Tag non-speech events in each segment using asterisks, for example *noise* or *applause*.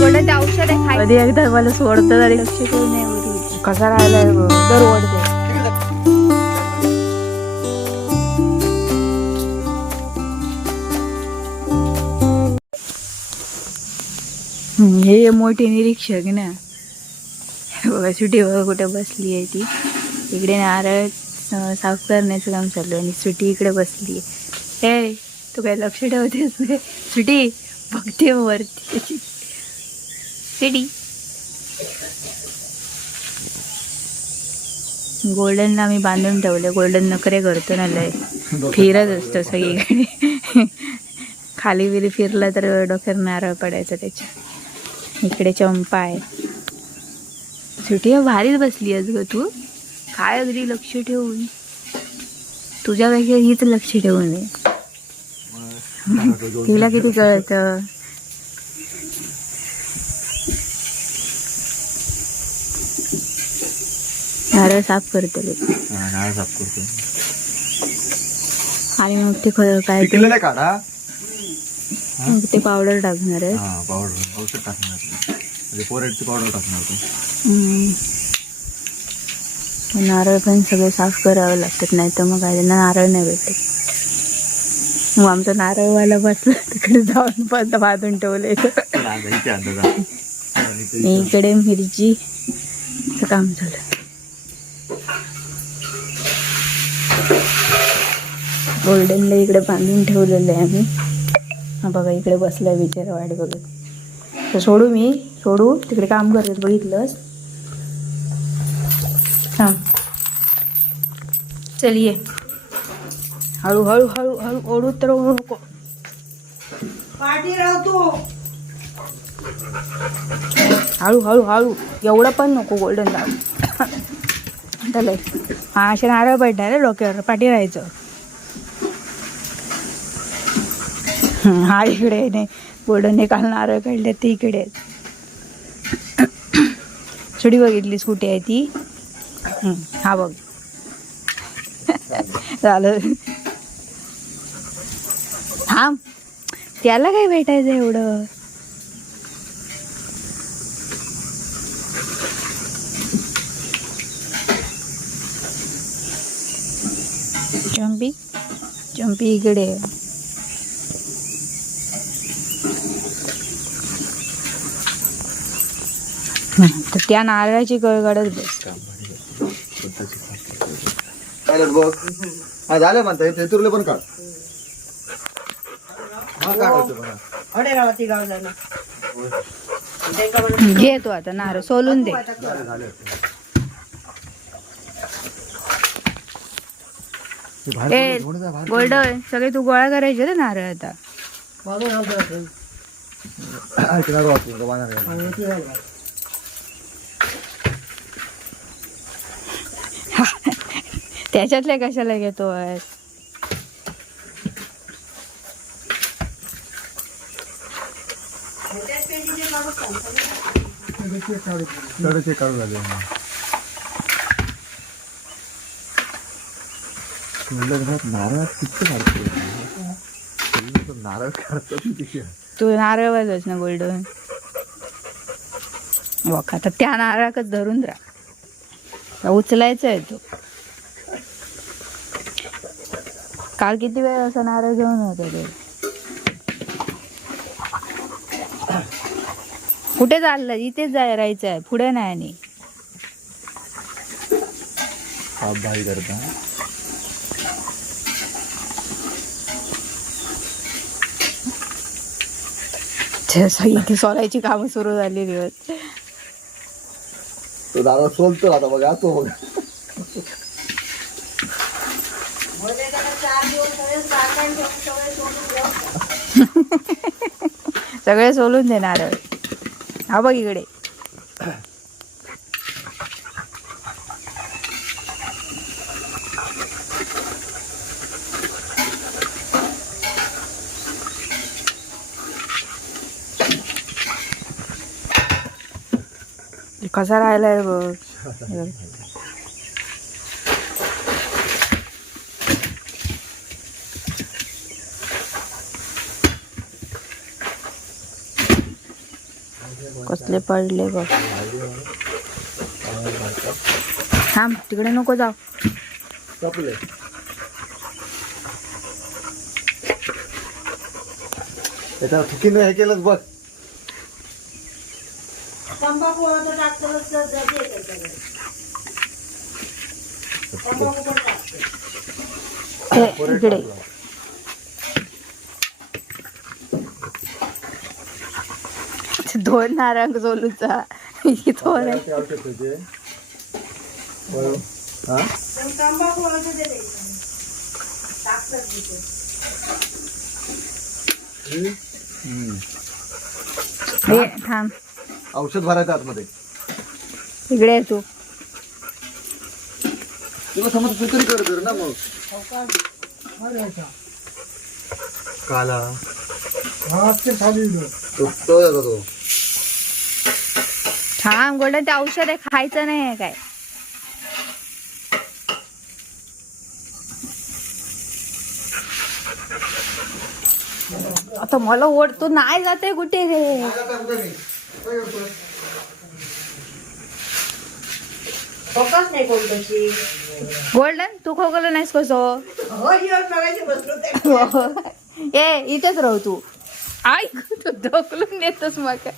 औषध आहे कधी एकदा मला सोडतं तरी. कसा राहिलाय. दर ओढते. हे मोठी निरीक्षक ना. बघा सुटी बघा कुठे बसली आहे ती. इकडे नारळ साफ करण्याचं काम चालू आहे आणि सुटी इकडे बसली आहे. हे तू काय लक्ष ठेवतेस सुटी बघते वरती. सुटी गोल्डनला मी बांधून ठेवलं गोल्डन नखरे करतो ना लय. फिरत असतो सगळीकडे. खाली बिली फिरला तर डोक्यात नारळ पडायचं त्याच्या. इकडे चंपा आहे. सुटी भारीच बसली आहेस ग तू. काय अगदी लक्ष ठेवून. तुझ्यापेक्षा हीच लक्ष ठेवून तिला किती कळतं? नारळ साफ करतो रे. नारळ साफ करतो. आणि मग ते काय काढा मग ते पावडर टाकणार आहे. पावडर औषध टाकणार म्हणजे पोरेटची पावडर टाकणार तो. नारळ पण सगळं साफ करावं लागतात नाही तर मग काय त्यांना नारळ नाही भेटत. मग आमचा नारळवाला बसला तिकडे जाऊन पण बांधून ठेवले इकडे मिरची काम झालं. गोल्डनला इकडे बांधून ठेवलेलं आहे आम्ही. हा बघा इकडे बसलाय बिचारा वाट बघत. तर सोडू मी सोडू. तिकडे काम करत बघितलंस. थांब चल ये. हळू हळू हळू हळू ओढू तर ओढू नको. हळू हळू हळू. एवढं पण नको गोल्डन दाव चालेल हा असे नारळ पडणार रे डोक्यावर पाठी राहायचं हा इकडे नाही गोल्डनने काल नारळ काढले ते इकडे आहेत. सुडी बघितली स्कूटी आहे ती हा बघ झालं थांब त्याला काय भेटायचं एवढं चंपी चंपी इकडे. हं, तर त्या नारळाची गळगडच बस. बघ. हा झालं म्हणता ते तुरले पण काढ. घे तू आता नारळ सोलून दे ते बाहेर ए गोल्डन सगळे तू गोळा करायचे रे नारळ आता. *laughs* त्याच्यातले कशाला घेतो काढू लागले हा. म्हणलं घरात नारळ किती काढतो? नारळ काढतो किती तू नारळ वाजवच ना गोल्डन. बघ आता त्या नारळाकच धरून राहा. उचलायचं आहे तो. काल किती वेळ असा नारळ घेऊन होता ते? कुठे चाललं? इथेच जाय राहायचं आहे. पुढे नाही आणि. करता. इथे सोलायची कामं सुरू झालेली आहेत. तो दादा सोलतो आता बघा तो बघा. *laughs* सगळे सोलून दे नारळ हा बघ इकडे. कसा राहिलाय बघ कसले पडले बघ. थांब तिकडे नको जाऊ. कापले हे केलंच बघ. हे, इकडे दोन नारंग सोलूचा दोन आहे. ते औषध त्याचे. बरं. हा? हम्म. हे थांब औषध भरायचं आतमध्ये. इकडे आहे तू. तुला समज तू तरी कर कर ना मग. काला. तो तो तो. थांब गोल्डन ते औषध आहे खायचं नाही आहे काय. आता मला ओढतो नाही जाते कुठे रे. गोल्डन तू खोकलं नाहीस कसं *laughs* ए इथेच राहू तू. ऐक तू ढकलून देतोस मग.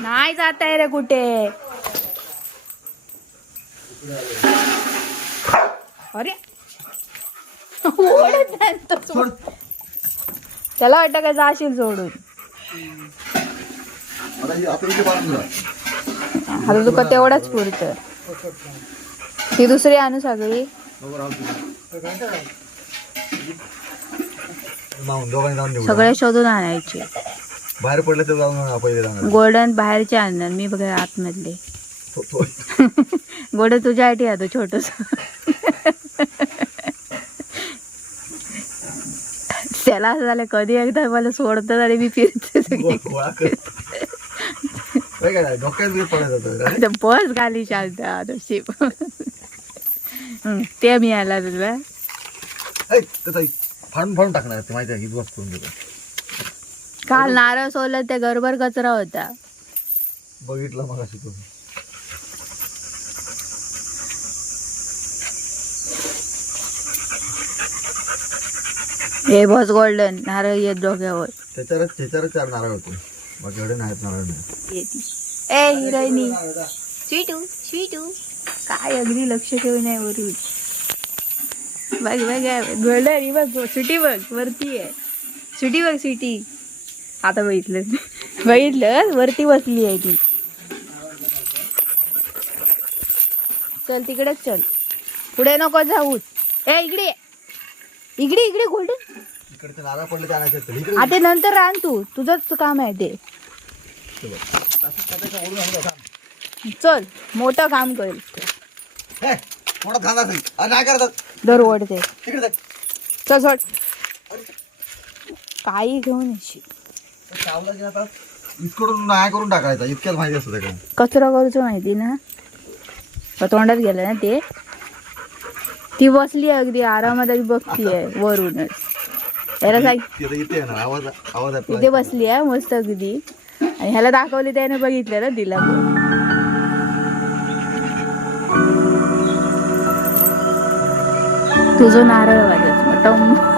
नाही जात आहे रे कुठे. अरे. *laughs* ओढत सोड. त्याला वाटतं काय जाशील सोडून. आता ही. आता तुका तेवढाच पुरतं ती दुसरी आणू सगळी. सगळे शोधून आणायचे. बाहेर पडलं तर जाऊन गोल्डन बाहेरचे आणणार मी बघा आतमधले. *laughs* गोल्डन तुझ्यासाठी आहे तो छोटस. त्याला असं झालं कधी एकदा मला सोडतं आणि मी फिरते *laughs* सगळी. बस खाली शांत हं, ते मी आला तुला ऐ, त्याचा एक फाडून फाडून टाकणार ते माहिती आहे की? बस करून देतो काल नारळ सोडलं ते गरभर कचरा होता. बघितलं मग हे बस गोल्डन नारळ येत डोक्यावर. त्याच्यावरच त्याच्यावरच चार नारळ होते. बाकी एवढे नाहीत नारळ नाही. येते. ए हिरोईनी. स्वीटू स्वीटू. काय अगदी लक्ष ठेवून आहे वरून. बघ बघ गोल्डन ही बघ सुटी बघ. वरती आहे. सुटी बघ सुटी आता बघितलं. बघितलं वरती बसली आहे ती. चल तिकडेच चल. पुढे नको जाऊ ए इकडे. इकडे इकडे गोल्डन. इकडचे नारळ पडले ते आणायचे असतील. इकडे. आता नंतर आण तू. तुझंच काम आहे ते. बघ. ओढून? चल मोठं काम करेल. हे, मोठा धांदा असेल. अरे नाही करतात दर ओढते. तिकडे जाय. चल सोड. काही घेऊन येशील. तर चावला की आता इतकडून नाही करून टाकायचा. इतक्यात माहिती असतं कचरा करूच माहिती ना? का तोंडात गेलं ना ते? ती बसली अगदी आरामात बघतीये वरूनच. त्याला सांग इथे बसली आहे मस्त अगदी. आणि ह्याला दाखवली त्याने बघितलं ना तिला. तुझं नारळ वाजत मग